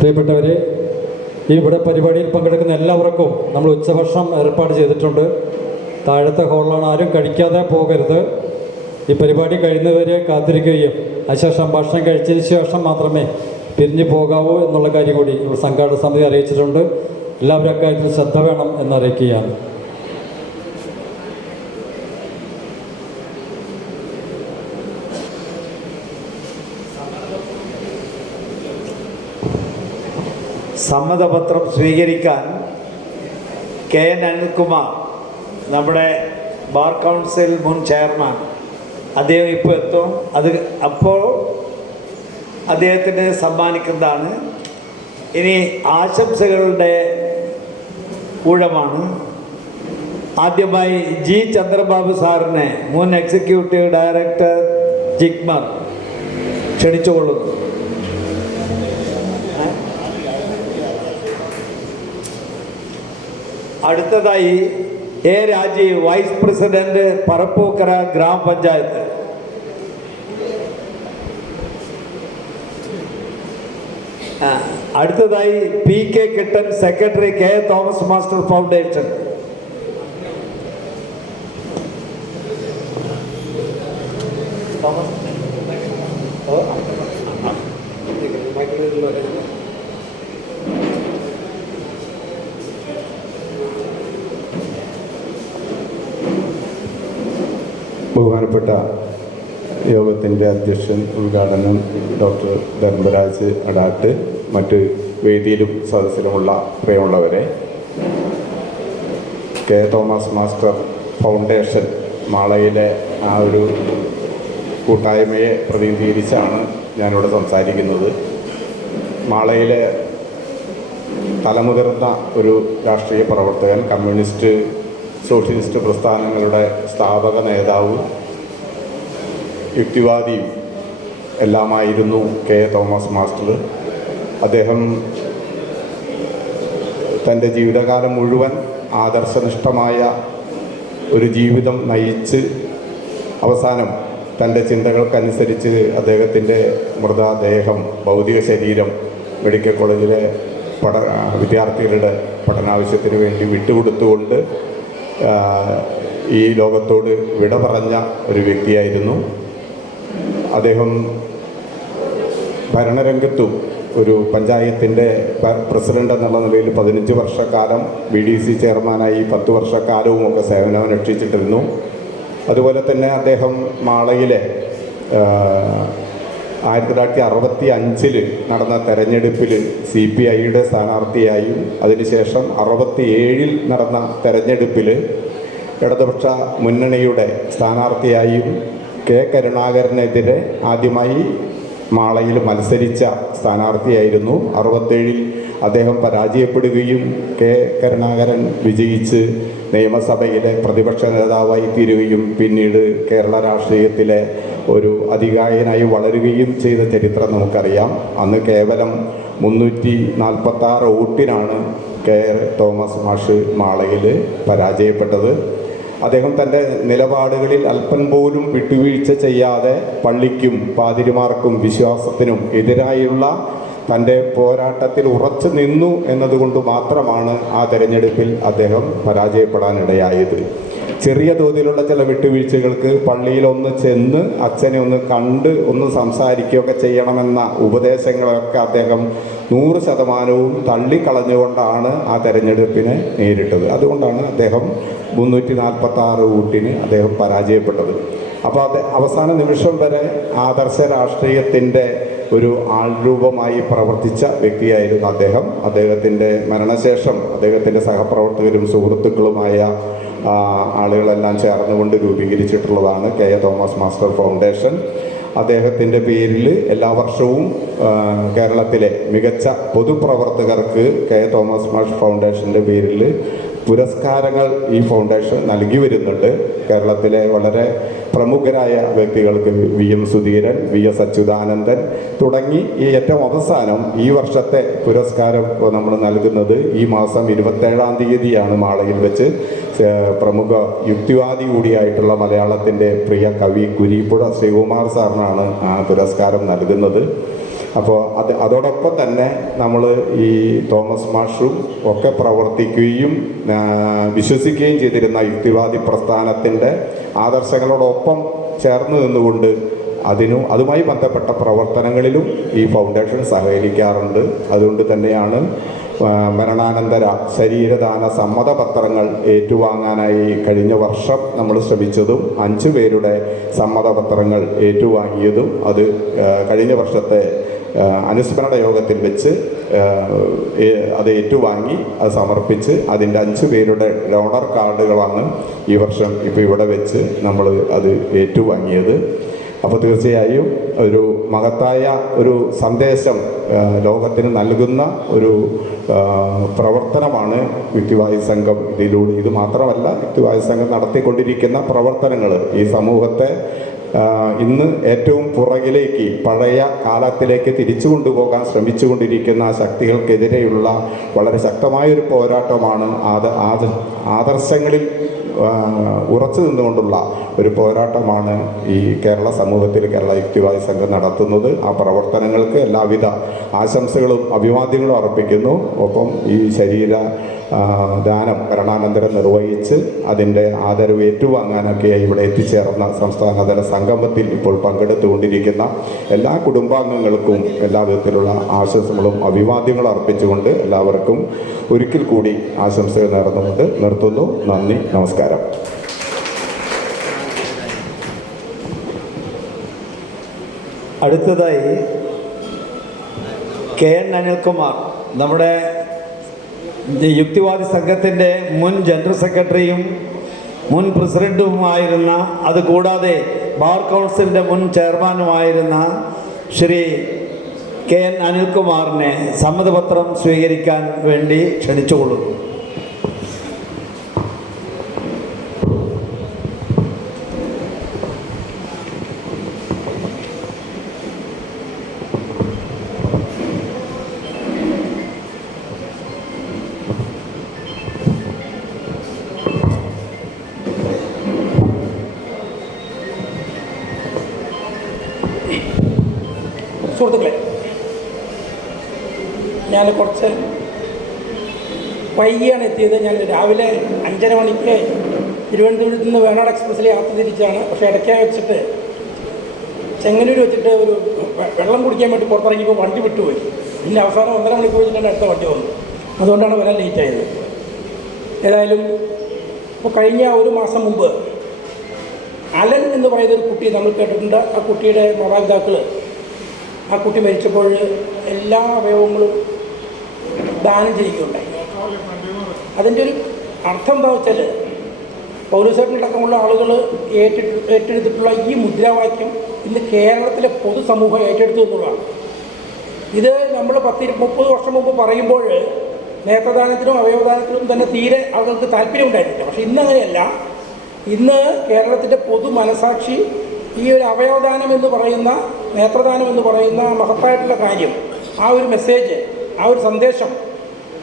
പ്രിയപ്പെട്ടവരെ, ഇവിടെ പരിപാടിയിൽ പങ്കെടുക്കുന്ന എല്ലാവർക്കും നമ്മൾ ഉച്ചഭക്ഷണം ഏർപ്പാട് ചെയ്തിട്ടുണ്ട്. താഴത്തെ ഹോളിലാണ്, ആരും കഴിക്കാതെ പോകരുത്. ഈ പരിപാടി കഴിയുന്നവരെ കാത്തിരിക്കുകയും അതിനുശേഷം ഭക്ഷണം കഴിച്ചതിന് ശേഷം മാത്രമേ പിരിഞ്ഞു പോകാവൂ എന്നുള്ള കാര്യം കൂടി സംഘാടക സമിതി അറിയിച്ചിട്ടുണ്ട്. എല്ലാവരും അക്കാര്യത്തിൽ ശ്രദ്ധ വേണം എന്നറിയിക്കുകയാണ്. സമ്മതപത്രം സ്വീകരിക്കാൻ കെ എൻ അനിൽകുമാർ, നമ്മുടെ ബാർ കൗൺസിൽ മുൻ ചെയർമാൻ, അദ്ദേഹം ഇപ്പോൾ എത്തും. അപ്പോൾ അദ്ദേഹത്തിന് സമ്മാനിക്കുന്നതാണ്. ഇനി ആശംസകളുടെ ഊഴമാണ്. ആദ്യമായി ജി ചന്ദ്രബാബു സാറിനെ, മുൻ എക്സിക്യൂട്ടീവ് ഡയറക്ടർ ജിഗ്മർ, ക്ഷണിച്ചുകൊള്ളുന്നു. അടുത്തതായി എ രാജീവ്, വൈസ് പ്രസിഡന്റ്, പറപ്പൂക്കര ഗ്രാമപഞ്ചായത്ത്. അടുത്തതായി P K Kittan, secretary, K Thomas master foundation. ബഹുമാനപ്പെട്ട യോഗത്തിൻ്റെ അധ്യക്ഷൻ, ഉദ്ഘാടനം ഡോക്ടർ ധർമ്മരാജ് അടാട്ട്, മറ്റ് വേദിയിലും സദസ്സിലുമുള്ള പ്രിയമുള്ളവരെ, കെ തോമസ് മാസ്റ്റർ ഫൗണ്ടേഷൻ മാളയിലെ ആ ഒരു കൂട്ടായ്മയെ പ്രതിനിധീകരിച്ചാണ് ഞാനിവിടെ സംസാരിക്കുന്നത്. മാളയിലെ തലമുതിർന്ന ഒരു രാഷ്ട്രീയ പ്രവർത്തകൻ, കമ്മ്യൂണിസ്റ്റ് സോഷ്യലിസ്റ്റ് പ്രസ്ഥാനങ്ങളുടെ സ്ഥാപക നേതാവ്, യുക്തിവാദിയും എല്ലാമായിരുന്നു കെ തോമസ് മാസ്റ്റർ. അദ്ദേഹം തൻ്റെ ജീവിതകാലം മുഴുവൻ ആദർശനിഷ്ഠമായ ഒരു ജീവിതം നയിച്ച് അവസാനം തൻ്റെ ചിന്തകൾക്കനുസരിച്ച് അദ്ദേഹത്തിൻ്റെ മൃതദേഹം, ഭൗതിക ശരീരം മെഡിക്കൽ കോളേജിലെ വിദ്യാർത്ഥികളുടെ പഠനാവശ്യത്തിന് വേണ്ടി വിട്ടുകൊടുത്തുകൊണ്ട് ഈ ലോകത്തോട് വിട പറഞ്ഞ ഒരു വ്യക്തിയായിരുന്നു അദ്ദേഹം. ഭരണരംഗത്തും ഒരു പഞ്ചായത്തിൻ്റെ പ്രസിഡന്റ് എന്നുള്ള നിലയിൽ 15 വർഷക്കാലം, BDC ചെയർമാനായി 10 വർഷക്കാലവും ഒക്കെ സേവനമനുഷ്ഠിച്ചിട്ടിരുന്നു. അതുപോലെ തന്നെ അദ്ദേഹം മാളയിലെ 1965 നടന്ന തെരഞ്ഞെടുപ്പിൽ CPIയുടെ സ്ഥാനാർത്ഥിയായും അതിനുശേഷം 67 നടന്ന തെരഞ്ഞെടുപ്പിൽ ഇടതുപക്ഷ മുന്നണിയുടെ സ്ഥാനാർത്ഥിയായും കെ കരുണാകരനെതിരെ ആദ്യമായി മാളയിൽ മത്സരിച്ച സ്ഥാനാർത്ഥിയായിരുന്നു. 67 അദ്ദേഹം പരാജയപ്പെടുകയും കെ കരുണാകരൻ വിജയിച്ച് നിയമസഭയിലെ പ്രതിപക്ഷ നേതാവായി തീരുകയും പിന്നീട് കേരള രാഷ്ട്രീയത്തിലെ ഒരു അതികായനായി വളരുകയും ചെയ്ത ചരിത്രം നമുക്കറിയാം. അന്ന് കേവലം 346 വോട്ടിനാണ് കെ തോമസ് മാഷ് മാളയിൽ പരാജയപ്പെട്ടത്. അദ്ദേഹം തൻ്റെ നിലപാടുകളിൽ അല്പം പോലും വിട്ടുവീഴ്ച ചെയ്യാതെ പള്ളിക്കും പാതിരിമാർക്കും വിശ്വാസത്തിനും എതിരായുള്ള തൻ്റെ പോരാട്ടത്തിൽ ഉറച്ചു നിന്നു എന്നതുകൊണ്ട് മാത്രമാണ് ആ തെരഞ്ഞെടുപ്പിൽ അദ്ദേഹം പരാജയപ്പെടാനിടയായത്. ചെറിയ തോതിലുള്ള ചില വിട്ടുവീഴ്ചകൾക്ക് പള്ളിയിലൊന്ന് ചെന്ന് അച്ഛനെ ഒന്ന് കണ്ട് ഒന്ന് സംസാരിക്കുകയൊക്കെ ചെയ്യണമെന്ന ഉപദേശങ്ങളൊക്കെ അദ്ദേഹം 100% തള്ളിക്കളഞ്ഞുകൊണ്ടാണ് ആ തെരഞ്ഞെടുപ്പിനെ നേരിട്ടത്. അതുകൊണ്ടാണ് അദ്ദേഹം 346 വോട്ടിന് അദ്ദേഹം പരാജയപ്പെട്ടത്. അപ്പോൾ അത് അവസാന നിമിഷം വരെ ആദർശ രാഷ്ട്രീയത്തിൻ്റെ ഒരു ആൾരൂപമായി പ്രവർത്തിച്ച വ്യക്തിയായിരുന്നു അദ്ദേഹം. അദ്ദേഹത്തിൻ്റെ മരണശേഷം അദ്ദേഹത്തിൻ്റെ സഹപ്രവർത്തകരും സുഹൃത്തുക്കളുമായ ആളുകളെല്ലാം ചേർന്നുകൊണ്ട് രൂപീകരിച്ചിട്ടുള്ളതാണ് കെ തോമസ് മാസ്റ്റർ ഫൗണ്ടേഷൻ. അദ്ദേഹത്തിൻ്റെ പേരിൽ എല്ലാ വർഷവും കേരളത്തിലെ മികച്ച പൊതുപ്രവർത്തകർക്ക് കെ തോമസ് മാസ്റ്റർ ഫൗണ്ടേഷൻ്റെ പേരിൽ പുരസ്കാരങ്ങൾ ഈ ഫൗണ്ടേഷൻ നൽകി വരുന്നുണ്ട്. കേരളത്തിലെ വളരെ പ്രമുഖരായ വ്യക്തികൾക്ക് VM സുധീരൻ, VS അച്യുതാനന്ദൻ തുടങ്ങി ഈ ഏറ്റവും അവസാനം ഈ വർഷത്തെ പുരസ്കാരം നമ്മൾ നൽകുന്നത് ഈ മാസം 27-ാം തീയതിയാണ് മാളയിൽ വെച്ച്. പ്രമുഖ യുക്തിവാദി കൂടിയായിട്ടുള്ള മലയാളത്തിൻ്റെ പ്രിയ കവി കുരീപ്പുഴ ശ്രീകുമാർ സാറിനാണ് ആ പുരസ്കാരം നൽകുന്നത്. അപ്പോൾ അതോടൊപ്പം തന്നെ നമ്മൾ ഈ തോമസ് മാഷും ഒക്കെ പ്രവർത്തിക്കുകയും വിശ്വസിക്കുകയും ചെയ്തിരുന്ന യുക്തിവാദി പ്രസ്ഥാനത്തിൻ്റെ ആദർശങ്ങളോടൊപ്പം ചേർന്ന് നിന്നുകൊണ്ട് അതുമായി ബന്ധപ്പെട്ട പ്രവർത്തനങ്ങളിലും ഈ ഫൗണ്ടേഷൻ സഹകരിക്കാറുണ്ട്. അതുകൊണ്ട് തന്നെയാണ് മരണാനന്തര ശരീരദാന സമ്മതപത്രങ്ങൾ ഏറ്റുവാങ്ങാനായി കഴിഞ്ഞ വർഷം നമ്മൾ ശ്രമിച്ചതും 5 പേരുടെ സമ്മതപത്രങ്ങൾ ഏറ്റുവാങ്ങിയതും അത് കഴിഞ്ഞ വർഷത്തെ അനുസ്മരണ യോഗത്തിൽ വെച്ച് അത് ഏറ്റുവാങ്ങി അത് സമർപ്പിച്ച് അതിൻ്റെ 5 പേരുടെ ഡോണർ കാർഡുകളാണ് ഈ വർഷം ഇപ്പോൾ ഇവിടെ വെച്ച് നമ്മൾ അത് ഏറ്റുവാങ്ങിയത്. അപ്പോൾ തീർച്ചയായും ഒരു മഹത്തായ ഒരു സന്ദേശം ലോകത്തിന് നൽകുന്ന ഒരു പ്രവർത്തനമാണ് യുക്തിവാദി സംഘം ഇത് മാത്രമല്ല യുക്തിവാദി സംഘം നടത്തിക്കൊണ്ടിരിക്കുന്ന പ്രവർത്തനങ്ങൾ ഈ സമൂഹത്തെ ഇന്ന് ഏറ്റവും പുറകിലേക്ക് പഴയ കാലത്തിലേക്ക് തിരിച്ചു കൊണ്ടുപോകാൻ ശ്രമിച്ചുകൊണ്ടിരിക്കുന്ന ശക്തികൾക്കെതിരെയുള്ള വളരെ ശക്തമായൊരു പോരാട്ടമാണ് ആദർശങ്ങളിൽ ഉറച്ചു നിന്നുകൊണ്ടുള്ള ഒരു പോരാട്ടമാണ് ഈ കേരള സമൂഹത്തിൽ കേരള യുക്തിവാദി സംഘം നടത്തുന്നത്. ആ പ്രവർത്തനങ്ങൾക്ക് എല്ലാവിധ ആശംസകളും അഭിവാദ്യങ്ങളും അർപ്പിക്കുന്നു. ഒപ്പം ഈ ശരീര ദാനം മരണാനന്തരം നിർവഹിച്ച് അതിൻ്റെ ആദരവ് ഏറ്റുവാങ്ങാനൊക്കെ ഇവിടെ എത്തിച്ചേർന്ന സംസ്ഥാനതല സംഗമത്തിൽ ഇപ്പോൾ പങ്കെടുത്തുകൊണ്ടിരിക്കുന്ന എല്ലാ കുടുംബാംഗങ്ങൾക്കും എല്ലാ വിധത്തിലുള്ള ആശംസകളും അഭിവാദ്യങ്ങളും അർപ്പിച്ചുകൊണ്ട് എല്ലാവർക്കും ഒരിക്കൽ കൂടി ആശംസകൾ നേർന്നുകൊണ്ട് നിർത്തുന്നു. നന്ദി, നമസ്കാരം. അടുത്തതായി KN അനിൽകുമാർ, നമ്മുടെ യുക്തിവാദി സംഘത്തിൻ്റെ മുൻ ജനറൽ സെക്രട്ടറിയും മുൻ പ്രസിഡൻറ്റുമായിരുന്ന, അതുകൂടാതെ ബാർ കൗൺസിലിൻ്റെ മുൻ ചെയർമാനുമായിരുന്ന ശ്രീ KN അനിൽകുമാറിനെ സമ്മതപത്രം സ്വീകരിക്കാൻ വേണ്ടി ക്ഷണിച്ചുകൊള്ളുന്നു. സുഹൃത്തുക്കളെ, ഞാൻ കുറച്ച് വൈകിയാണ് എത്തിയത്. ഞാൻ രാവിലെ 5:30 മണിക്ക് തിരുവനന്തപുരത്ത് നിന്ന് വേണാട് എക്സ്പ്രസ്സിൽ യാത്ര തിരിച്ചാണ്. പക്ഷേ ഇടയ്ക്കായി വെച്ചിട്ട് ചെങ്ങന്നൂർ വെച്ചിട്ട് ഒരു വെള്ളം കുടിക്കാൻ വേണ്ടി പുറത്തിറങ്ങിയപ്പോൾ വണ്ടി വിട്ടുപോയി. പിന്നെ അവസാനം 1.5 മണിക്കൂർ വെച്ചിട്ടാണ് അടുത്ത വണ്ടി വന്നത്. അതുകൊണ്ടാണ് വരാൻ ലേറ്റായത്. ഏതായാലും ഇപ്പോൾ കഴിഞ്ഞ 1 മാസം മുമ്പ് അലൻ എന്ന് പറയുന്നൊരു കുട്ടി നമ്മൾ കേട്ടിട്ടുണ്ട്. ആ കുട്ടിയുടെ മാതാപിതാക്കൾ ആ കുട്ടി മരിച്ചപ്പോൾ എല്ലാ അവയവങ്ങളും ദാനം ചെയ്യുകയുണ്ടായി. അതിൻ്റെ ഒരു അർത്ഥം എന്താ വെച്ചാൽ പൗലോസേട്ടനടക്കമുള്ള ആളുകൾ ഏറ്റെടുത്തിട്ടുള്ള ഈ മുദ്രാവാക്യം ഇന്ന് കേരളത്തിലെ പൊതുസമൂഹം ഏറ്റെടുത്തു എന്നുള്ളതാണ്. ഇത് നമ്മൾ 30 വർഷം മുമ്പ് പറയുമ്പോൾ നേത്രദാനത്തിനും അവയവദാനത്തിനും തന്നെ തീരെ ആളുകൾക്ക് താല്പര്യമുണ്ടായിരുന്നില്ല. പക്ഷേ ഇന്ന് അങ്ങനെയല്ല. ഇന്ന് കേരളത്തിൻ്റെ പൊതു മനസാക്ഷി ഈ ഒരു അവയവദാനം എന്ന് പറയുന്ന, നേത്രദാനം എന്ന് പറയുന്ന മഹത്തായിട്ടുള്ള കാര്യം, ആ ഒരു മെസ്സേജ്, ആ ഒരു സന്ദേശം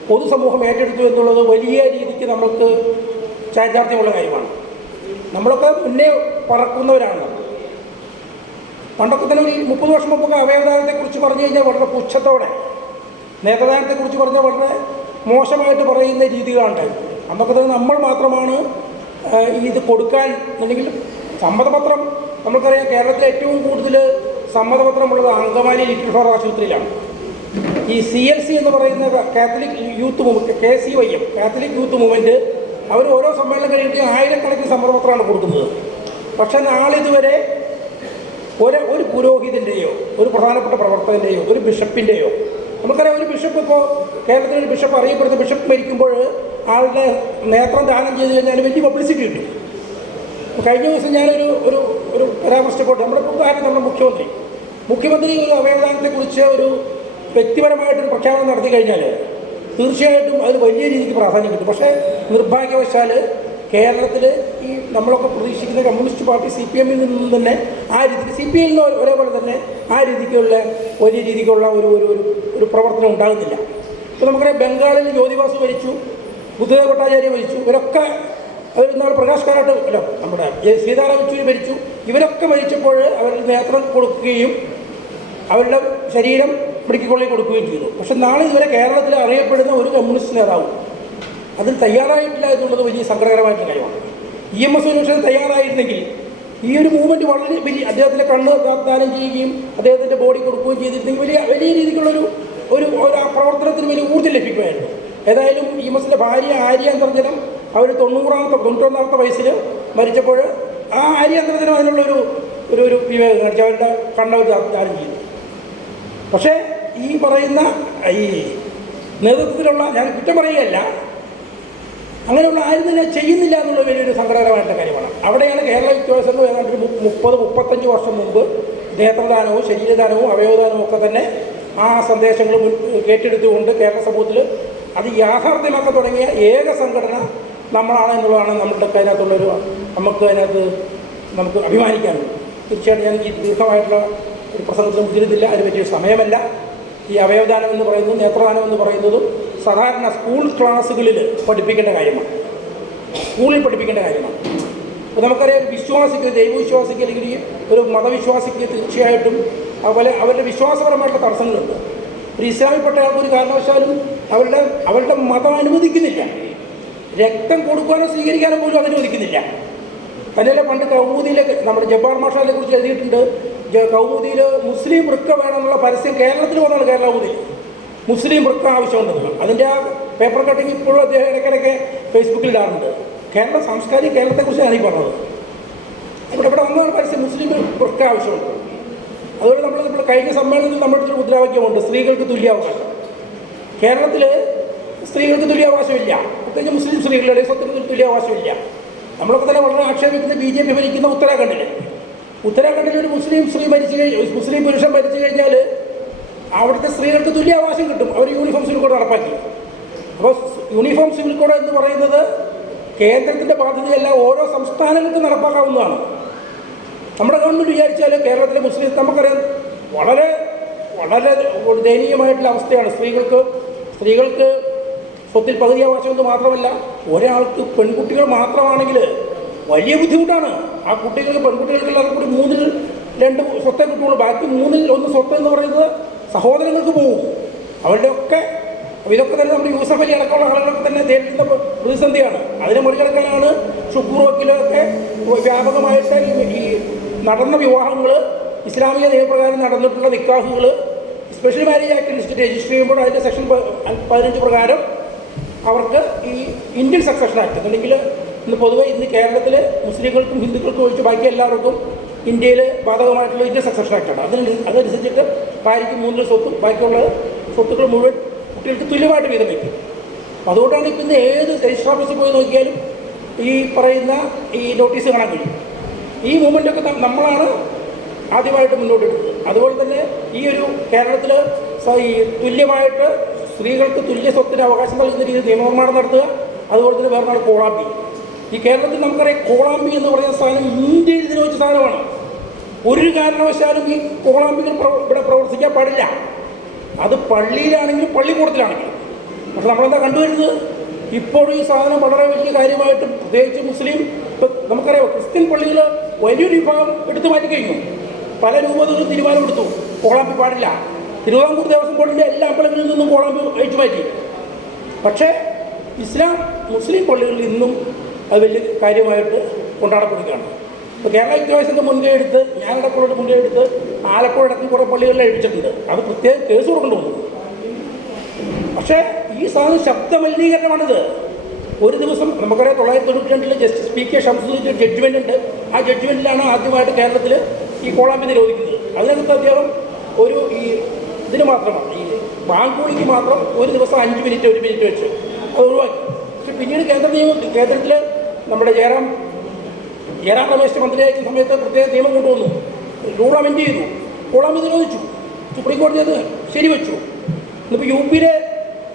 പൊതുസമൂഹം ഏറ്റെടുത്തു എന്നുള്ളത് വലിയ രീതിക്ക് നമുക്ക് ചാരിതാർത്ഥ്യമുള്ള കാര്യമാണ്. നമ്മളൊക്കെ മുന്നേ പറക്കുന്നവരാണ്. പണ്ടൊക്കെ തന്നെ ഒരു 30 വർഷം മുമ്പൊക്കെ അവയവദാനത്തെക്കുറിച്ച് പറഞ്ഞു കഴിഞ്ഞാൽ വളരെ പുച്ഛത്തോടെ, നേത്രദാനത്തെക്കുറിച്ച് പറഞ്ഞാൽ വളരെ മോശമായിട്ട് പറയുന്ന രീതികളുണ്ടായിരുന്നു. അന്നൊക്കെ തന്നെ നമ്മൾ മാത്രമാണ് ഇത് കൊടുക്കാൻ, അല്ലെങ്കിൽ സമ്മതപത്രം, നമുക്കറിയാം കേരളത്തിൽ ഏറ്റവും കൂടുതൽ സമ്മതപത്രമുള്ളത് അങ്കമാലി ലിറ്റിൽ ഫ്ലവർ ആശുപത്രിയിലാണ്. ഈ CLC എന്ന് പറയുന്ന Catholic youth movement, KCYM Catholic youth movement, അവർ ഓരോ സമ്മേളനം കഴിയുമ്പോൾ 1000കണക്കിന് സമ്മതപത്രമാണ് കൊടുക്കുന്നത്. പക്ഷേ നാളിതുവരെ ഒരു പുരോഹിതൻ്റെയോ ഒരു പ്രധാനപ്പെട്ട പ്രവർത്തകൻ്റെയോ ഒരു ബിഷപ്പിൻ്റെയോ, നമുക്കറിയാം ഒരു ബിഷപ്പ്, ഇപ്പോൾ കേരളത്തിലൊരു ബിഷപ്പ് അറിയപ്പെടുന്ന ബിഷപ്പ് മരിക്കുമ്പോൾ ആളുടെ നേത്രം ദാനം ചെയ്ത് കഴിഞ്ഞാൽ വലിയ പബ്ലിസിറ്റി കിട്ടും. കഴിഞ്ഞ ദിവസം ഞാനൊരു ഒരു ഒരു പരാമർശിച്ചപ്പോൾ നമ്മുടെ മുഖ്യമന്ത്രി ഒരു അവയവദാനത്തെക്കുറിച്ച് ഒരു വ്യക്തിപരമായിട്ടൊരു പ്രഖ്യാപനം നടത്തി കഴിഞ്ഞാൽ തീർച്ചയായിട്ടും അതിന് വലിയ രീതിക്ക് പ്രാധാന്യം കിട്ടും. പക്ഷേ നിർഭാഗ്യവശാൽ കേരളത്തിൽ ഈ നമ്മളൊക്കെ പ്രതീക്ഷിക്കുന്ന കമ്മ്യൂണിസ്റ്റ് പാർട്ടി CPM നിന്നും തന്നെ ആ രീതിക്ക്, CPI ഒരേപോലെ തന്നെ ആ രീതിക്കുള്ള വലിയ രീതിക്കുള്ള ഒരു ഒരു ഒരു പ്രവർത്തനം ഉണ്ടാകുന്നില്ല. ഇപ്പോൾ നമുക്കറിയാം ബംഗാളിൽ ജ്യോതിബാസു മരിച്ചു, ബുദ്ധദേവ് ഭട്ടാചാര്യ മരിച്ചു, ഇവരൊക്കെ നമ്മൾ പ്രകാശ് കാരാട്ട്, അല്ല നമ്മുടെ സീതാറാം യെച്ചൂരി മരിച്ചു. ഇവരൊക്കെ മരിച്ചപ്പോൾ അവർ നേത്രം കൊടുക്കുകയും അവരുടെ ശരീരം മെഡിക്കൽ കൊടുക്കുകയും ചെയ്തു. പക്ഷെ നാളെ ഇതുവരെ കേരളത്തിൽ അറിയപ്പെടുന്ന ഒരു കമ്മ്യൂണിസ്റ്റ് നേതാവും അതിൽ തയ്യാറായിട്ടില്ല എന്നുള്ളത് വലിയ സങ്കടകരമായിട്ടുള്ള കാര്യമാണ്. EMS സുരേഷൻ തയ്യാറായിരുന്നെങ്കിൽ ഈ ഒരു മൂവ്മെൻറ്റ് വളരെ വലിയ അദ്ദേഹത്തിൻ്റെ കണ്ണ് ദാനം ചെയ്യുകയും അദ്ദേഹത്തിൻ്റെ ബോഡി കൊടുക്കുകയും ചെയ്തിരുന്നെങ്കിൽ വലിയ രീതിക്കുള്ളൊരു ഒരു പ്രവർത്തനത്തിന് വലിയ ഊർജ്ജം ലഭിക്കുമായിരുന്നു. ഏതായാലും EMSന്റെ ഭാര്യ ആര്യാന്തർജനം അവർ 91 വയസ്സിൽ മരിച്ചപ്പോൾ ആ ആര്യാന്തർജനം അതിനുള്ളൊരു ഒരു വിവേകം കാണിച്ച് അവരുടെ കണ്ണവർ ദാനം ചെയ്തു. പക്ഷേ ഈ പറയുന്ന ഈ നേതൃത്വത്തിലുള്ള, ഞാൻ കുറ്റം പറയുകയല്ല, അങ്ങനെയുള്ള ആരും തന്നെ ചെയ്യുന്നില്ല എന്നുള്ള വലിയൊരു സങ്കടകരമായിട്ടുള്ള കാര്യമാണ്. അവിടെയാണ് കേരള വിദ്യാഭ്യാസം ഏതാണ്ട് ഒരു 30-35 വർഷം മുമ്പ് നേത്രദാനവും ശരീരദാനവും അവയവദാനവും ഒക്കെ തന്നെ ആ സന്ദേശങ്ങൾ കേട്ടെടുത്തുകൊണ്ട് കേരള സമൂഹത്തിൽ അത് യാഥാർത്ഥ്യമാക്കാൻ തുടങ്ങിയ ഏക സംഘടന നമ്മളാണ് എന്നുള്ളതാണ് നമ്മളുടെ അതിനകത്തുള്ളൊരു നമുക്ക് അഭിമാനിക്കാനുള്ളത്. തീർച്ചയായിട്ടും ഞാൻ ഈ ദീർഘമായിട്ടുള്ള ഒരു പ്രസംഗത്തിൽ മുതിരുന്നില്ല, അതിന് പറ്റിയ സമയമല്ല. ഈ അവയവദാനം എന്ന് പറയുന്നതും നേത്രദാനം എന്ന് പറയുന്നതും സാധാരണ സ്കൂൾ ക്ലാസ്സുകളിൽ പഠിപ്പിക്കേണ്ട കാര്യമാണ്, സ്കൂളിൽ പഠിപ്പിക്കേണ്ട കാര്യമാണ്. അപ്പോൾ നമുക്കറിയാം, വിശ്വാസിക്ക്, ദൈവവിശ്വാസിക്ക് അല്ലെങ്കിൽ ഒരു മതവിശ്വാസിക്ക് തീർച്ചയായിട്ടും അതുപോലെ അവരുടെ വിശ്വാസപരമായിട്ടുള്ള തടസ്സങ്ങളുണ്ട്. ഒരു ഇസ്ലാമിൽപ്പെട്ട ആൾക്ക് ഒരു കാരണവശാലും അവരുടെ മതം അനുവദിക്കുന്നില്ല, രക്തം കൊടുക്കാനോ സ്വീകരിക്കാനോ പോലും അനുവദിക്കുന്നില്ല. തന്നെയല്ല പണ്ട് കൗമുദിയിലെ നമ്മുടെ ജബ്ബാർ മാഷാനെ കുറിച്ച് എഴുതിയിട്ടുണ്ട്. കൗമുദിയിൽ മുസ്ലിം വൃക്ക വേണമെന്നുള്ള പരസ്യം കേരളത്തിൽ വന്നാണ്. കേരള കൗമുദിയിൽ മുസ്ലിം വൃക്ക ആവശ്യമുണ്ടെന്ന് അതിൻ്റെ ആ പേപ്പർ കട്ടിങ് ഇപ്പോഴും അദ്ദേഹം ഇടയ്ക്കിടയ്ക്ക് ഫേസ്ബുക്കിൽ ഇടാറുണ്ട്. സാംസ്കാരിക കേരളത്തെക്കുറിച്ചാണ് ഈ പറഞ്ഞത്. ഇവിടെ വന്നതാണ് പരസ്യം മുസ്ലിം വൃക്ക ആവശ്യമുണ്ട്. അതുപോലെ നമ്മൾ കഴിഞ്ഞ സമ്മേളനത്തിൽ നമ്മുടെ ഒരു മുദ്രാവാക്യമുണ്ട്, സ്ത്രീകൾക്ക് തുല്യാവകാശം. കേരളത്തിൽ സ്ത്രീകൾക്ക് തുല്യാവകാശമില്ല, പ്രത്യേകിച്ച് മുസ്ലിം സ്ത്രീകളുടെ സ്വത്തിന് തുല്യാവകാശമില്ല. നമ്മളൊക്കെ തന്നെ വളരെ ആക്ഷേപിക്കുന്ന BJP ഭരിക്കുന്ന ഉത്തരാഖണ്ഡിൽ ഒരു മുസ്ലിം പുരുഷൻ മരിച്ചു കഴിഞ്ഞാൽ അവിടുത്തെ സ്ത്രീകൾക്ക് തുല്യാവകാശം കിട്ടും. അവർ യൂണിഫോം സിവിൽ കോഡ് നടപ്പാക്കി. അപ്പോൾ യൂണിഫോം സിവിൽ കോഡ് എന്ന് പറയുന്നത് കേന്ദ്രത്തിൻ്റെ ബാധ്യതയല്ല, ഓരോ സംസ്ഥാനങ്ങൾക്കും നടപ്പാക്കാവുന്നതാണ്. നമ്മുടെ ഗവൺമെൻറ് വിചാരിച്ചാൽ കേരളത്തിലെ മുസ്ലിം നമുക്കറിയാം വളരെ വളരെ ദയനീയമായിട്ടുള്ള അവസ്ഥയാണ്. സ്ത്രീകൾക്ക് സ്വത്തിൽ പകുതി അവകാശം എന്ന് മാത്രമല്ല, ഒരാൾക്ക് പെൺകുട്ടികൾ മാത്രമാണെങ്കിൽ വലിയ ബുദ്ധിമുട്ടാണ്. ആ പെൺകുട്ടികൾക്ക് എല്ലാവർക്കും കൂടി 2 സ്വത്തേ കിട്ടുള്ളൂ, ബാക്കി 1 സ്വത്ത് എന്ന് പറയുന്നത് സഹോദരങ്ങൾക്ക് പോകും. ഇതൊക്കെ തന്നെ നമ്മുടെ യൂസഫ് അലി അടക്കമുള്ള ആളുകളൊക്കെ തന്നെ നേരിടുന്ന പ്രതിസന്ധിയാണ്. അതിനെ മറികടക്കാനാണ് ഷുക്കൂർ വക്കീലൊക്കെ വ്യാപകമായിട്ട് ഈ നടന്ന വിവാഹങ്ങൾ, ഇസ്ലാമിക നിയമപ്രകാരം നടന്നിട്ടുള്ള നിക്കാഹുകൾ, സ്പെഷ്യൽ മാരേജ് ആക്ട് അനുസരിച്ച് രജിസ്റ്റർ ചെയ്യുമ്പോൾ അതിൻ്റെ സെക്ഷൻ 15 പ്രകാരം അവർക്ക് ഈ ഇന്ത്യൻ സക്സഷൻ ആക്ട് എന്നുണ്ടെങ്കിൽ പൊതുവെ കേരളത്തിൽ മുസ്ലിങ്ങൾക്കും ഹിന്ദുക്കൾക്കും ഒഴിച്ച് ബാക്കി എല്ലാവർക്കും ഇന്ത്യയിൽ ബാധകമായിട്ടുള്ള ഇന്ത്യൻ സക്സഷൻ ആക്ടാണ്. അതനുസരിച്ചിട്ട് ഭാര്യയ്ക്ക് 3 സ്വത്തും ബാക്കിയുള്ള സ്വത്തുക്കൾ മുഴുവൻ കുട്ടികൾക്ക് തുല്യമായിട്ട് വീതം വയ്ക്കും. അതുകൊണ്ടാണ് ഇപ്പം ഇന്ന് ഏത് രജിസ്റ്റർ ഓഫീസിൽ പോയി നോക്കിയാലും ഈ പറയുന്ന ഈ നോട്ടീസ് കാണാൻ കഴിയും. ഈ മൂവ്മെൻറ്റൊക്കെ നമ്മളാണ് ആദ്യമായിട്ട് മുന്നോട്ടെടുത്തത്. അതുപോലെ തന്നെ ഈ ഒരു കേരളത്തിൽ ഈ തുല്യമായിട്ട് സ്ത്രീകൾക്ക് തുല്യ സ്വത്തിന് അവകാശം നൽകുന്ന രീതിയിൽ നിയമനിർമ്മാണം നടത്തുക. അതുപോലെ തന്നെ വേറൊരാൾ കോളാമ്പി. ഈ കേരളത്തിൽ നമുക്കറിയാം കോളാമ്പി എന്ന് പറയുന്ന സാധനം ഇന്ത്യയിൽ ഇതിന് വെച്ച സാധനമാണ്. ഒരു കാരണവശാലും ഈ കോളാമ്പികൾ ഇവിടെ പ്രവർത്തിക്കാൻ പാടില്ല. അത് പള്ളിയിലാണെങ്കിലും പള്ളിക്കൂടത്തിലാണെങ്കിലും. പക്ഷെ നമ്മളെന്താ കണ്ടുവരുന്നത്, ഇപ്പോഴും ഈ സാധനം വളരെ വലിയ കാര്യമായിട്ടും പ്രത്യേകിച്ച് മുസ്ലിം, നമുക്കറിയാം ക്രിസ്ത്യൻ പള്ളികൾ വലിയൊരു വിഭാഗം എടുത്തു മാറ്റി കഴിഞ്ഞു. പല രൂപതകളും തീരുമാനമെടുത്തു കോളാമ്പി പാടില്ല. തിരുവിതാംകൂർ ദേവസ്വം ബോർഡിൻ്റെ എല്ലാ അമ്പലങ്ങളിൽ നിന്നും കോളാമ്പി അഴിച്ചു മാറ്റി. പക്ഷേ മുസ്ലിം പള്ളികളിൽ ഇന്നും അത് വലിയ കാര്യമായിട്ട് കൊണ്ടാടപ്പെടുകയാണ്. ഇപ്പോൾ കേരള വിദ്യാഭ്യാസത്തിൻ്റെ മുൻകൈ എടുത്ത്, ഞാനടക്കമുള്ള മുൻകൈ എടുത്ത് ആലപ്പുഴ അടക്കം കുറേ പള്ളികളിൽ അഴിപ്പിച്ചിട്ടുണ്ട്. അത് പ്രത്യേകം കേസ് കൊടുക്കേണ്ടി. പക്ഷേ ഈ സാധനം ശബ്ദമലിനീകരണമാണിത്. ഒരു ദിവസം നമുക്കറിയാം 1992 ജസ്റ്റിസ് PK ഷംസുദ്ദീൻ്റെ ജഡ്ജ്മെൻ്റ് ഉണ്ട്. ആ ജഡ്ജ്മെൻറ്റിലാണ് ആദ്യമായിട്ട് കേരളത്തിൽ ഈ കോളാമ്പി നിരോധിക്കുന്നത്. അതിനകത്ത് അദ്ദേഹം ഇതിന് മാത്രമാണ്, ഈ ബാങ്കുളിക്ക് മാത്രം ഒരു ദിവസം 5 മിനിറ്റ് 1 മിനിറ്റ് വെച്ച് അത് ഒഴിവാക്കി. പക്ഷെ പിന്നീട് കേന്ദ്രത്തിൽ നമ്മുടെ ജയറാം രമേശ് മന്ത്രിയായിരിക്കുന്ന സമയത്ത് പ്രത്യേക നിയമം കൊണ്ടുവന്നു, റൂൾ അമെൻഡ് ചെയ്തു, കോളാമ്പി നിരോധിച്ചു. സുപ്രീം കോടതി അത് ശരിവെച്ചു. ഇന്നിപ്പോൾ UP-യിലെ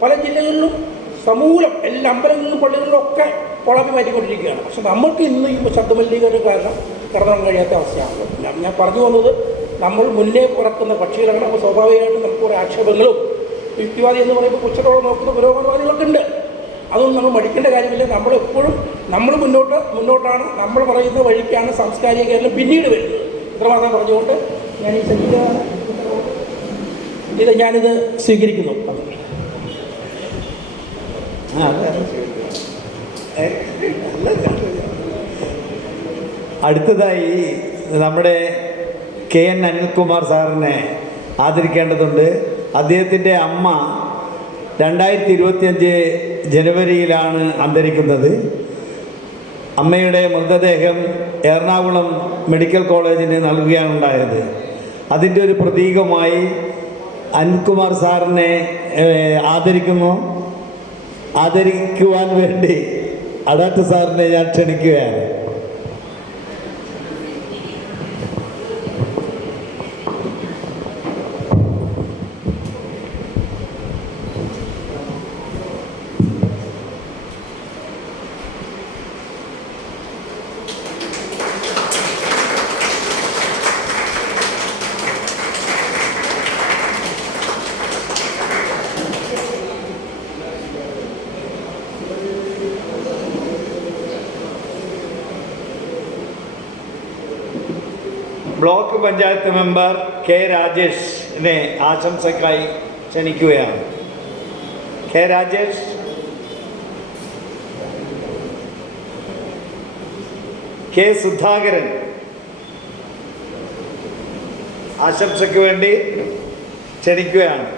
പല ജില്ലകളിലും സമൂലം എല്ലാ അമ്പലങ്ങളിലും പള്ളികളിലും ഒക്കെ കോളാമ്പി മാറ്റിക്കൊണ്ടിരിക്കുകയാണ്. പക്ഷെ നമ്മൾക്ക് ഇന്ന് ഈ ശബ്ദമലിനീകരണം കാരണം കടന്നു കഴിയാത്ത അവസ്ഥയാണ്. ഞാൻ പറഞ്ഞു വന്നത്, നമ്മൾ മുന്നേ പുറക്കുന്ന പക്ഷികളാണ്. അപ്പോൾ സ്വാഭാവികമായിട്ടും നമുക്ക് കുറേ ആക്ഷേപങ്ങളും, യുക്തിവാദി എന്ന് പറയുമ്പോൾ പുച്ഛത്തോടെ നോക്കുന്ന പുരോഗമനവാദികളൊക്കെ ഉണ്ട്. അതൊന്നും നമ്മൾ മടിക്കേണ്ട കാര്യമില്ല. നമ്മളെപ്പോഴും മുന്നോട്ടാണ്, നമ്മൾ പറയുന്ന വഴിക്കാണ് സാംസ്കാരിക കേരളം പിന്നീട് വരുന്നത്. ഇത്രമാത്രം പറഞ്ഞുകൊണ്ട് ഞാൻ ഈ ഞാനിത് സ്വീകരിക്കുന്നു. അടുത്തതായി നമ്മുടെ KN അനിൽകുമാർ സാറിനെ ആദരിക്കേണ്ടതുണ്ട്. അദ്ദേഹത്തിൻ്റെ അമ്മ 2025 ജനുവരിയിലാണ് അന്തരിക്കുന്നത്. അമ്മയുടെ മൃതദേഹം എറണാകുളം മെഡിക്കൽ കോളേജിന് നൽകുകയാണ് ഉണ്ടായത്. അതിൻ്റെ ഒരു പ്രതീകമായി അനിൽകുമാർ സാറിനെ ആദരിക്കുവാൻ വേണ്ടി അഡാട്ട് സാറിനെ ഞാൻ ക്ഷണിക്കുകയാണ്. Block panchayat member K. രാജേഷിനെ ആശംസക്കായി ക്ഷണിക്കുകയാണ്. K. രാജേഷ്. K. സുധാകരൻ ആശംസയ്ക്ക് വേണ്ടി ക്ഷണിക്കുകയാണ്.